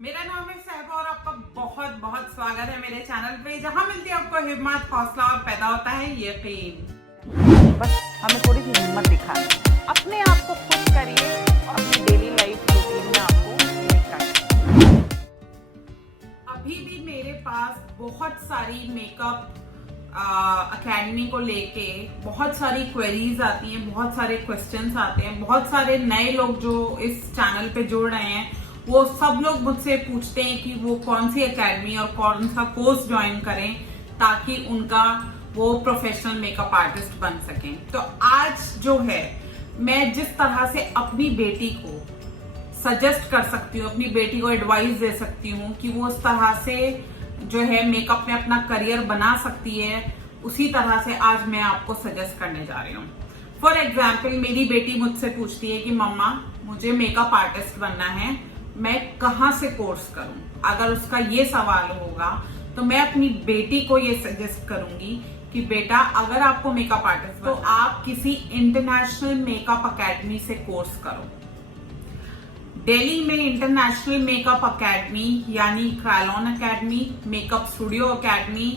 मेरा नाम है सहबा और आपका बहुत बहुत स्वागत है मेरे चैनल पे, जहां मिलती है आपको हिम्मत, हौसला और पैदा होता है यकीन। बस हमें थोड़ी सी हिम्मत दिखानी है, अपने आप को खुश करिए और अपनी डेली लाइफ रूटीन में आपको निकालिए। अभी भी मेरे पास बहुत सारी मेकअप अकेडमी को लेके बहुत सारी क्वेरीज आती हैं, बहुत सारे क्वेश्चंस आते हैं। बहुत सारे नए लोग जो इस चैनल पे जुड़ रहे हैं वो सब लोग मुझसे पूछते हैं कि वो कौन सी एकेडमी और कौन सा कोर्स ज्वाइन करें ताकि उनका वो प्रोफेशनल मेकअप आर्टिस्ट बन सकें। तो आज जो है मैं जिस तरह से अपनी बेटी को सजेस्ट कर सकती हूँ, अपनी बेटी को एडवाइस दे सकती हूँ कि वो उस तरह से जो है मेकअप में अपना करियर बना सकती है, उसी तरह से आज मैं आपको सजेस्ट करने जा रही हूँ। फॉर एग्जाम्पल, मेरी बेटी मुझसे पूछती है कि मम्मा मुझे मेकअप आर्टिस्ट बनना है, मैं कहाँ से कोर्स करूं? अगर उसका ये सवाल होगा तो मैं अपनी बेटी को ये सजेस्ट करूंगी कि बेटा अगर आपको मेकअप आर्टिस्ट तो आप किसी इंटरनेशनल मेकअप अकेडमी से कोर्स करो। दिल्ली में इंटरनेशनल मेकअप अकेडमी यानी Kryolan academy, makeup studio academy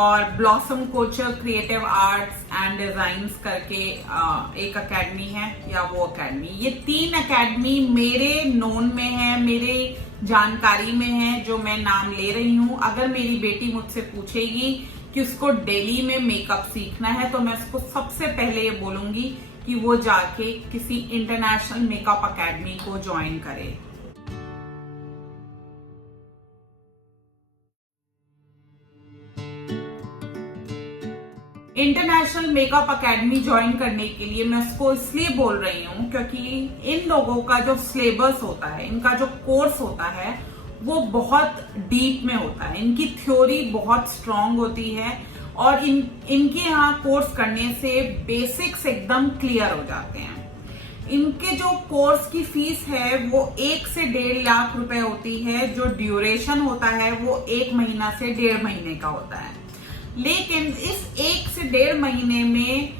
और blossom couture creative arts and designs करके एक अकेडमी है या वो अकेडमी। ये तीन अकेडमी मेरे नोन में है, मेरे जानकारी में है, जो मैं नाम ले रही हूँ। अगर मेरी बेटी मुझसे पूछेगी कि उसको दिल्ली में मेकअप सीखना है तो मैं उसको सबसे पहले ये बोलूंगी कि वो जाके किसी इंटरनेशनल मेकअप अकेडमी को ज्वाइन करे। इंटरनेशनल मेकअप अकेडमी ज्वाइन करने के लिए मैं उसको इसलिए बोल रही हूँ क्योंकि इन लोगों का जो सिलेबस होता है, इनका जो कोर्स होता है वो बहुत डीप में होता है, इनकी थ्योरी बहुत स्ट्रांग होती है और इनके यहाँ कोर्स करने से बेसिक्स एकदम क्लियर हो जाते हैं। इनके जो कोर्स की फीस है वो 1 से 1.5 लाख रुपए होती है। जो ड्यूरेशन होता है वो 1 महीना से 1.5 महीने का होता है। लेकिन इस 1 से 1.5 महीने में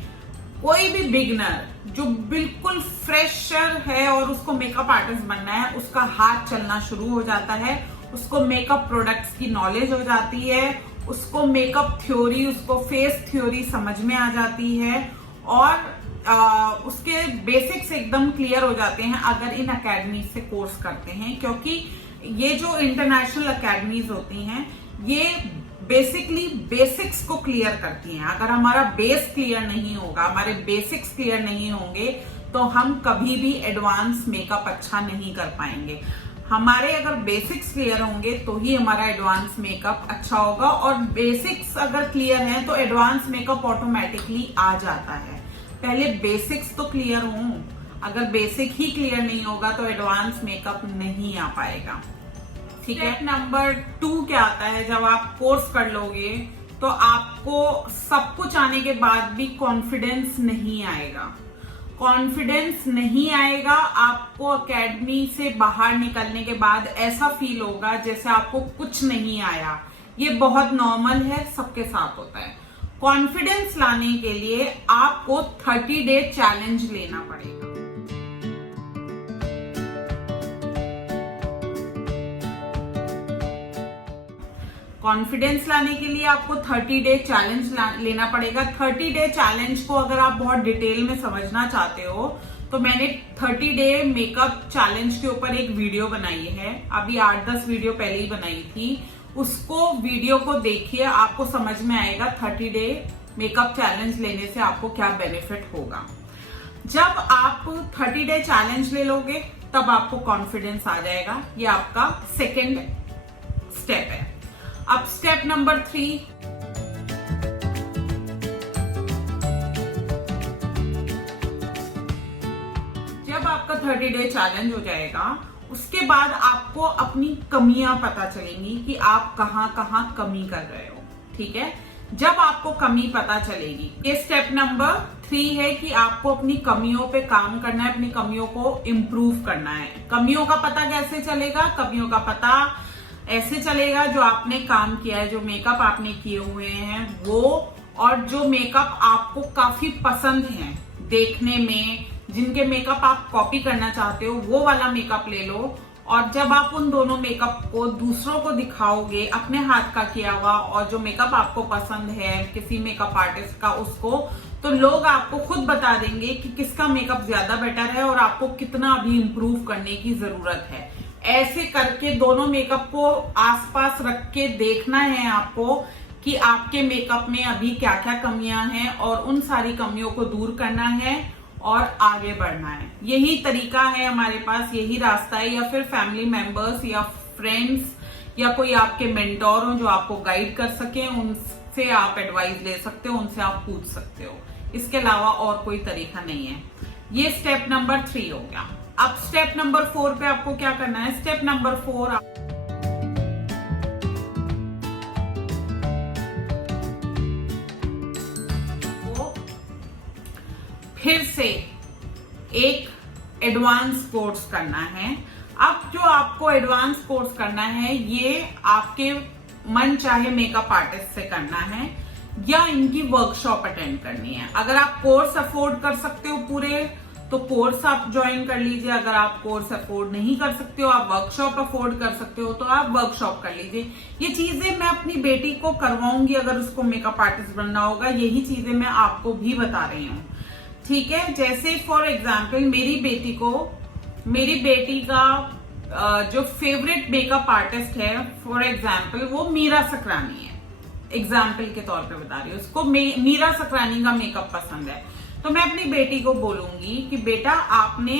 कोई भी बिगनर जो बिल्कुल फ्रेशर है और उसको मेकअप आर्टिस्ट बनना है, उसका हाथ चलना शुरू हो जाता है, उसको मेकअप प्रोडक्ट्स की नॉलेज हो जाती है, उसको मेकअप थ्योरी, उसको फेस थ्योरी समझ में आ जाती है और उसके बेसिक्स एकदम क्लियर हो जाते हैं अगर इन अकेडमी से कोर्स करते हैं। क्योंकि ये जो इंटरनेशनल अकेडमीज होती हैं ये बेसिकली बेसिक्स को क्लियर करती हैं। अगर हमारा बेस क्लियर नहीं होगा, हमारे बेसिक्स क्लियर नहीं होंगे तो हम कभी भी एडवांस मेकअप अच्छा नहीं कर पाएंगे। हमारे अगर बेसिक्स क्लियर होंगे तो ही हमारा एडवांस मेकअप अच्छा होगा और बेसिक्स अगर क्लियर हैं तो एडवांस मेकअप ऑटोमेटिकली आ जाता है। पहले बेसिक्स तो क्लियर हों, अगर बेसिक ही क्लियर नहीं होगा तो एडवांस मेकअप नहीं आ पाएगा। ठीक है। नंबर 2 क्या आता है, जब आप कोर्स कर लोगे तो आपको सब कुछ आने के बाद भी कॉन्फिडेंस नहीं आएगा। कॉन्फिडेंस नहीं आएगा, आपको एकेडमी से बाहर निकलने के बाद ऐसा फील होगा जैसे आपको कुछ नहीं आया। ये बहुत नॉर्मल है, सबके साथ होता है। कॉन्फिडेंस लाने के लिए आपको 30 डे चैलेंज लेना पड़ेगा। कॉन्फिडेंस लाने के लिए आपको 30 डे चैलेंज लेना पड़ेगा। 30 डे चैलेंज को अगर आप बहुत डिटेल में समझना चाहते हो तो मैंने 30 डे मेकअप चैलेंज के ऊपर एक वीडियो बनाई है, अभी 8-10 वीडियो पहले ही बनाई थी। उसको वीडियो को देखिए, आपको समझ में आएगा 30 डे मेकअप चैलेंज लेने से आपको क्या बेनिफिट होगा। जब आप 30 डे चैलेंज ले लोगे तब आपको कॉन्फिडेंस आ जाएगा। ये आपका सेकेंड स्टेप है। अब स्टेप नंबर 3, जब आपका 30 डे चैलेंज हो जाएगा उसके बाद आपको अपनी कमियां पता चलेंगी कि आप कहां कहां कमी कर रहे हो। ठीक है। जब आपको कमी पता चलेगी, ये स्टेप नंबर 3 है कि आपको अपनी कमियों पे काम करना है, अपनी कमियों को इम्प्रूव करना है। कमियों का पता कैसे चलेगा? कमियों का पता ऐसे चलेगा जो आपने काम किया है, जो मेकअप आपने किए हुए हैं वो, और जो मेकअप आपको काफी पसंद है देखने में, जिनके मेकअप आप कॉपी करना चाहते हो वो वाला मेकअप ले लो और जब आप उन दोनों मेकअप को दूसरों को दिखाओगे, अपने हाथ का किया हुआ और जो मेकअप आपको पसंद है किसी मेकअप आर्टिस्ट का उसको, तो लोग आपको खुद बता देंगे कि किसका मेकअप ज्यादा बेटर है और आपको कितना अभी इम्प्रूव करने की जरूरत है। ऐसे करके दोनों मेकअप को आसपास रख के देखना है आपको कि आपके मेकअप में अभी क्या क्या कमियां हैं और उन सारी कमियों को दूर करना है और आगे बढ़ना है। यही तरीका है हमारे पास, यही रास्ता है। या फिर फैमिली मेंबर्स या फ्रेंड्स या कोई आपके मेंटोर हो जो आपको गाइड कर सके, उनसे आप एडवाइस ले सकते हो, उनसे आप पूछ सकते हो। इसके अलावा और कोई तरीका नहीं है। ये स्टेप नंबर 3 हो गया। अब स्टेप नंबर 4 पे आपको क्या करना है। स्टेप नंबर 4 फिर से एक एडवांस कोर्स करना है। अब जो आपको एडवांस कोर्स करना है ये आपके मन चाहे मेकअप आर्टिस्ट से करना है या इनकी वर्कशॉप अटेंड करनी है। अगर आप कोर्स अफोर्ड कर सकते हो पूरे, तो कोर्स आप ज्वाइन कर लीजिए। अगर आप कोर्स अफोर्ड नहीं कर सकते हो, आप वर्कशॉप अफोर्ड कर सकते हो, तो आप वर्कशॉप कर लीजिए। ये चीजें मैं अपनी बेटी को करवाऊंगी अगर उसको मेकअप आर्टिस्ट बनना होगा। यही चीजें मैं आपको भी बता रही हूँ, ठीक है। जैसे फॉर एग्जाम्पल मेरी बेटी का जो फेवरेट मेकअप आर्टिस्ट है फॉर एग्जाम्पल वो मीरा सकरानी है। एग्जाम्पल के तौर पे बता रही हूँ, उसको मीरा सकरानी का मेकअप पसंद है। तो मैं अपनी बेटी को बोलूंगी कि बेटा आपने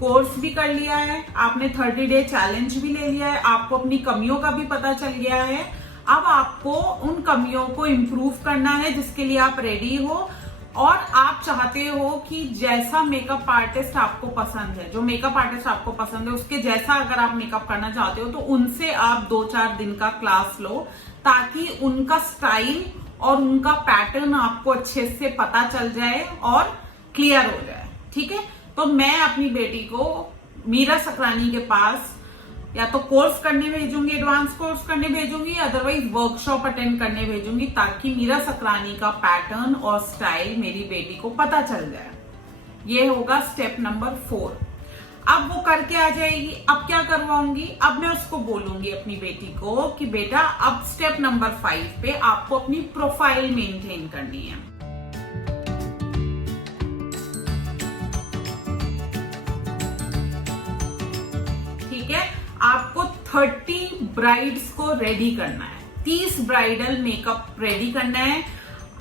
कोर्स भी कर लिया है, आपने 30 डे चैलेंज भी ले लिया है, आपको अपनी कमियों का भी पता चल गया है। अब आपको उन कमियों को इम्प्रूव करना है जिसके लिए आप रेडी हो और आप चाहते हो कि जैसा मेकअप आर्टिस्ट आपको पसंद है, जो मेकअप आर्टिस्ट आपको पसंद है उसके जैसा अगर आप मेकअप करना चाहते हो तो उनसे आप 2-4 दिन का क्लास लो ताकि उनका स्टाइल और उनका पैटर्न आपको अच्छे से पता चल जाए और क्लियर हो जाए, ठीक है। तो मैं अपनी बेटी को मीरा सकरानी के पास या तो कोर्स करने भेजूंगी, एडवांस कोर्स करने भेजूंगी, अदरवाइज वर्कशॉप अटेंड करने भेजूंगी ताकि मीरा सकरानी का पैटर्न और स्टाइल मेरी बेटी को पता चल जाए। ये होगा स्टेप नंबर 4। अब वो करके आ जाएगी। अब क्या करवाऊंगी, अब मैं उसको बोलूंगी अपनी बेटी को कि बेटा अब स्टेप नंबर 5 पे आपको अपनी प्रोफाइल मेंटेन करनी है। ठीक है, आपको 30 ब्राइड्स को रेडी करना है, 30 ब्राइडल मेकअप रेडी करना है।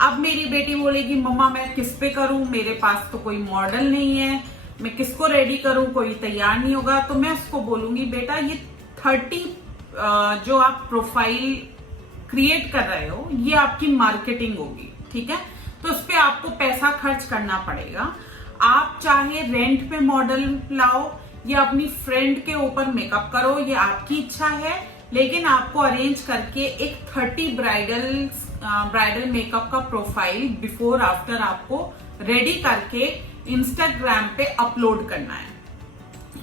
अब मेरी बेटी बोलेगी मम्मा मैं किस पे करूं, मेरे पास तो कोई मॉडल नहीं है, मैं किसको रेडी करूं, कोई तैयार नहीं होगा। तो मैं उसको बोलूंगी बेटा ये 30 जो आप प्रोफाइल क्रिएट कर रहे हो ये आपकी मार्केटिंग होगी, ठीक है। तो उस पे आपको पैसा खर्च करना पड़ेगा। आप चाहे रेंट पे मॉडल लाओ या अपनी फ्रेंड के ऊपर मेकअप करो, ये आपकी इच्छा है, लेकिन आपको अरेंज करके एक 30 ब्राइडल मेकअप का प्रोफाइल बिफोर आफ्टर आपको रेडी करके इंस्टाग्राम पे अपलोड करना है।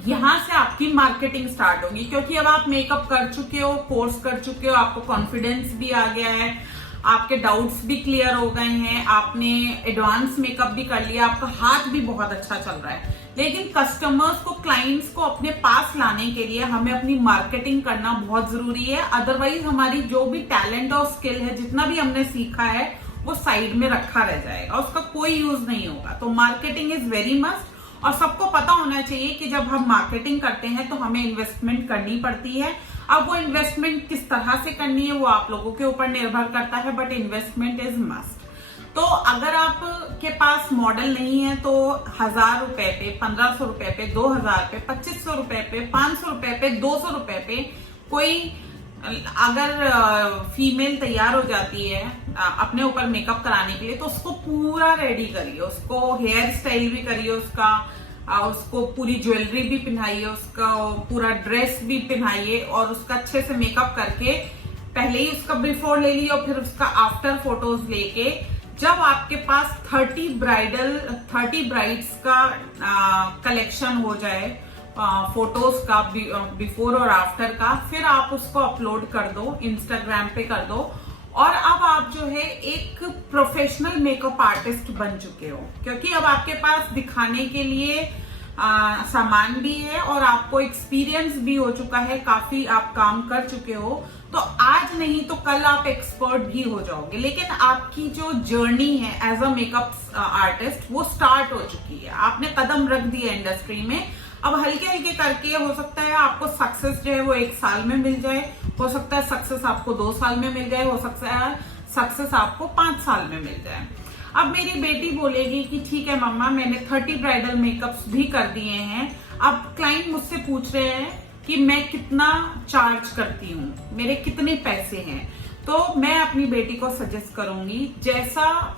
यहां से आपकी मार्केटिंग स्टार्ट होगी क्योंकि अब आप मेकअप कर चुके हो, कोर्स कर चुके हो, आपको कॉन्फिडेंस भी आ गया है, आपके डाउट्स भी क्लियर हो गए हैं, आपने एडवांस मेकअप भी कर लिया, आपका हाथ भी बहुत अच्छा चल रहा है। लेकिन कस्टमर्स को, क्लाइंट्स को अपने पास लाने के लिए हमें अपनी मार्केटिंग करना बहुत जरूरी है। अदरवाइज हमारी जो भी टैलेंट और स्किल है, जितना भी हमने सीखा है वो साइड में रखा रह जाएगा, उसका कोई यूज नहीं होगा। तो मार्केटिंग इज वेरी मस्ट और सबको पता होना चाहिए कि जब हम मार्केटिंग करते हैं तो हमें इन्वेस्टमेंट करनी पड़ती है। अब वो इन्वेस्टमेंट किस तरह से करनी है वो आप लोगों के ऊपर निर्भर करता है, बट इन्वेस्टमेंट इज मस्ट। तो अगर आप के पास मॉडल नहीं है तो 1000 रुपए पे, 1500 रुपए पे, 2000 पे, 2500 रुपए पे, 500 रुपए पे, 200 रुपए पे कोई अगर फीमेल तैयार हो जाती है अपने ऊपर मेकअप कराने के लिए तो उसको पूरा रेडी करिए, उसको हेयर स्टाइल भी करिए, उसको पूरी ज्वेलरी भी पहनाइए, उसका पूरा ड्रेस भी पहनाइए और उसका अच्छे से मेकअप करके पहले ही उसका बिफोर ले लीजिए और फिर उसका आफ्टर फोटोज लेके जब आपके पास 30 ब्राइड्स का कलेक्शन हो जाए, फोटोज का बिफोर और आफ्टर का, फिर आप उसको अपलोड कर दो, इंस्टाग्राम पे कर दो और अब आप जो है एक प्रोफेशनल मेकअप आर्टिस्ट बन चुके हो। क्योंकि अब आपके पास दिखाने के लिए सामान भी है और आपको एक्सपीरियंस भी हो चुका है, काफी आप काम कर चुके हो, तो आज नहीं तो कल आप एक्सपर्ट भी हो जाओगे। लेकिन आपकी जो जर्नी है एज अ मेकअप आर्टिस्ट वो स्टार्ट हो चुकी है, आपने कदम रख दिया इंडस्ट्री में। अब हल्के हल्के करके हो सकता है आपको सक्सेस जो है वो 1 साल में मिल जाए, हो सकता है सक्सेस आपको 2 साल में मिल जाए, हो सकता है सक्सेस आपको 5 साल में मिल जाए। अब मेरी बेटी बोलेगी कि ठीक है मम्मा, मैंने 30 ब्राइडल मेकअप्स भी कर दिए हैं, अब क्लाइंट मुझसे पूछ रहे हैं कि मैं कितना चार्ज करती हूँ, मेरे कितने पैसे हैं। तो मैं अपनी बेटी को सजेस्ट करूंगी, जैसा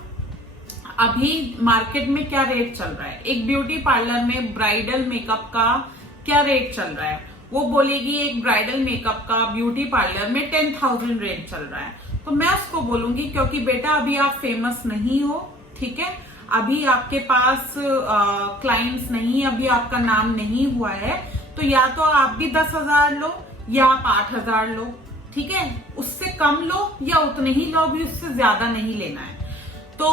अभी मार्केट में क्या रेट चल रहा है, एक ब्यूटी पार्लर में ब्राइडल मेकअप का क्या रेट चल रहा है, वो बोलेगी एक ब्राइडल मेकअप का ब्यूटी पार्लर में 10,000 रेट चल रहा है। तो मैं उसको बोलूंगी क्योंकि बेटा अभी आप फेमस नहीं हो, ठीक है, अभी आपके पास क्लाइंट्स नहीं, अभी आपका नाम नहीं हुआ है, तो या तो आप भी 10,000 लो या आप 8,000 लो, ठीक है, उससे कम लो या उतने ही लो, भी उससे ज्यादा नहीं लेना है। तो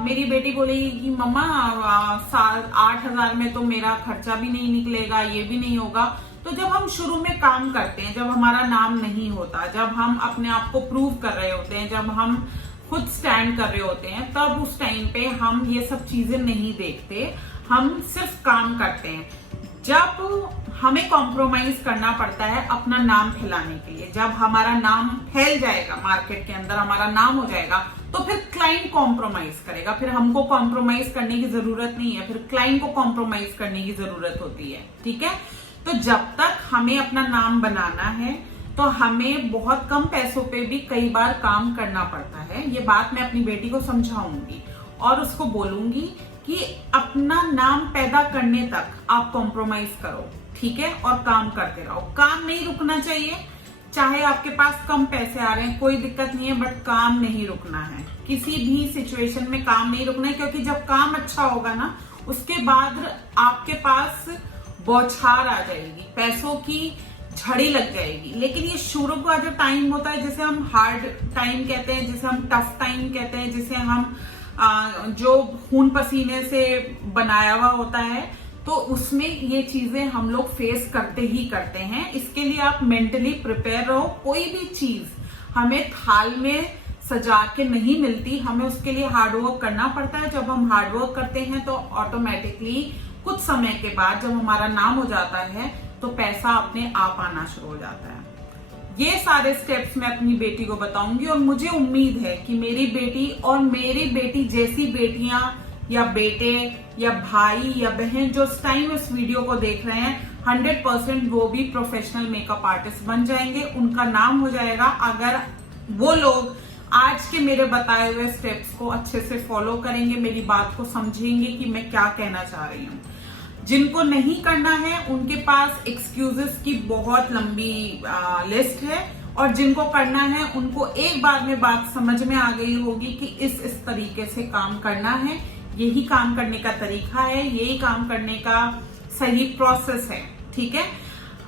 मेरी बेटी बोलेगी कि मम्मा 8,000 में तो मेरा खर्चा भी नहीं निकलेगा, ये भी नहीं होगा। तो जब हम शुरू में काम करते हैं, जब हमारा नाम नहीं होता, जब हम अपने आप को प्रूव कर रहे होते हैं, जब हम खुद स्टैंड कर रहे होते हैं, तब उस टाइम पे हम ये सब चीजें नहीं देखते, हम सिर्फ काम करते हैं। जब हमें कॉम्प्रोमाइज करना पड़ता है अपना नाम फैलाने के लिए, जब हमारा नाम फैल जाएगा मार्केट के अंदर, हमारा नाम हो जाएगा, तो फिर क्लाइंट कॉम्प्रोमाइज करेगा, फिर हमको कॉम्प्रोमाइज करने की जरूरत नहीं है, फिर क्लाइंट को कॉम्प्रोमाइज करने की जरूरत होती है, ठीक है। तो जब तक हमें अपना नाम बनाना है तो हमें बहुत कम पैसों पे भी कई बार काम करना पड़ता है। ये बात मैं अपनी बेटी को समझाऊंगी और उसको बोलूंगी कि अपना नाम पैदा करने तक आप कॉम्प्रोमाइज करो, ठीक है, और काम करते रहो। काम नहीं रुकना चाहिए, चाहे आपके पास कम पैसे आ रहे हैं कोई दिक्कत नहीं है, बट काम नहीं रुकना है, किसी भी सिचुएशन में काम नहीं रुकना है, क्योंकि जब काम अच्छा होगा ना, उसके बाद आपके पास बौछार आ जाएगी, पैसों की झड़ी लग जाएगी। लेकिन ये शुरू का जो टाइम होता है, जिसे हम हार्ड टाइम कहते हैं, जिसे हम टफ टाइम कहते हैं, जिसे हम जो खून पसीने से बनाया हुआ होता है, तो उसमें ये चीजें हम लोग फेस करते ही करते हैं। इसके लिए आप मेंटली प्रिपेयर रहो। कोई भी चीज हमें थाल में सजा के नहीं मिलती, हमें उसके लिए हार्डवर्क करना पड़ता है। जब हम हार्डवर्क करते हैं तो ऑटोमेटिकली कुछ समय के बाद जब हमारा नाम हो जाता है तो पैसा अपने आप आना शुरू हो जाता है। ये सारे स्टेप्स मैं अपनी बेटी को बताऊंगी और मुझे उम्मीद है कि मेरी बेटी और मेरी बेटी जैसी बेटियां या बेटे या भाई या बहन जो इस टाइम इस वीडियो को देख रहे हैं, 100% वो भी प्रोफेशनल मेकअप आर्टिस्ट बन जाएंगे, उनका नाम हो जाएगा, अगर वो लोग आज के मेरे बताए हुए स्टेप्स को अच्छे से फॉलो करेंगे, मेरी बात को समझेंगे कि मैं क्या कहना चाह रही हूँ। जिनको नहीं करना है उनके पास एक्सक्यूजेस की बहुत लंबी लिस्ट है, और जिनको करना है उनको एक बार में बात समझ में आ गई होगी कि इस तरीके से काम करना है, यही काम करने का तरीका है, यही काम करने का सही प्रोसेस है, ठीक है।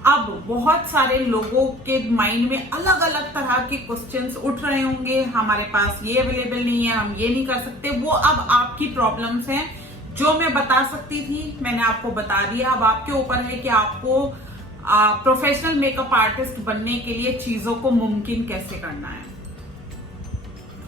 अब बहुत सारे लोगों के माइंड में अलग अलग तरह के क्वेश्चंस उठ रहे होंगे, हमारे पास ये अवेलेबल नहीं है, हम ये नहीं कर सकते। वो अब आपकी प्रॉब्लम्स हैं। जो मैं बता सकती थी मैंने आपको बता दिया, अब आपके ऊपर है कि आपको प्रोफेशनल मेकअप आर्टिस्ट बनने के लिए चीजों को मुमकिन कैसे करना है।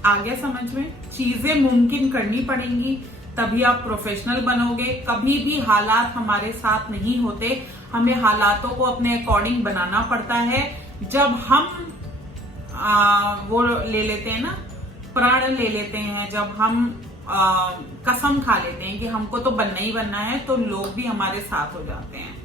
आगे समझ में, चीजें मुमकिन करनी पड़ेंगी तभी आप प्रोफेशनल बनोगे। कभी भी हालात हमारे साथ नहीं होते, हमें हालातों को अपने अकॉर्डिंग बनाना पड़ता है। जब हम वो ले लेते हैं ना, प्रण ले लेते हैं, जब हम कसम खा लेते हैं कि हमको तो बनना ही बनना है, तो लोग भी हमारे साथ हो जाते हैं,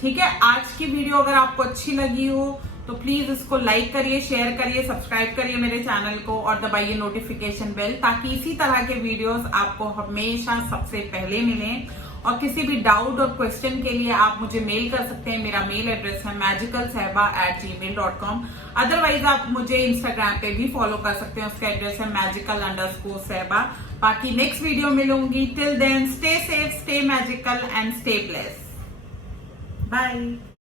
ठीक है। आज की वीडियो अगर आपको अच्छी लगी हो तो प्लीज इसको लाइक करिए, शेयर करिए, सब्सक्राइब करिए मेरे चैनल को और दबाइए नोटिफिकेशन बेल, ताकि इसी तरह के वीडियोस आपको हमेशा सबसे पहले मिलें। और किसी भी डाउट और क्वेश्चन के लिए आप मुझे मेल कर सकते हैं। मेरा मेल एड्रेस है magicalsehba@gmail.com। अदरवाइज आप मुझे इंस्टाग्राम पे भी फॉलो कर सकते हैं, उसका एड्रेस है magical_sehba। बाकी नेक्स्ट वीडियो मिलूंगी। Till then stay safe, stay magical and stay blessed. Bye.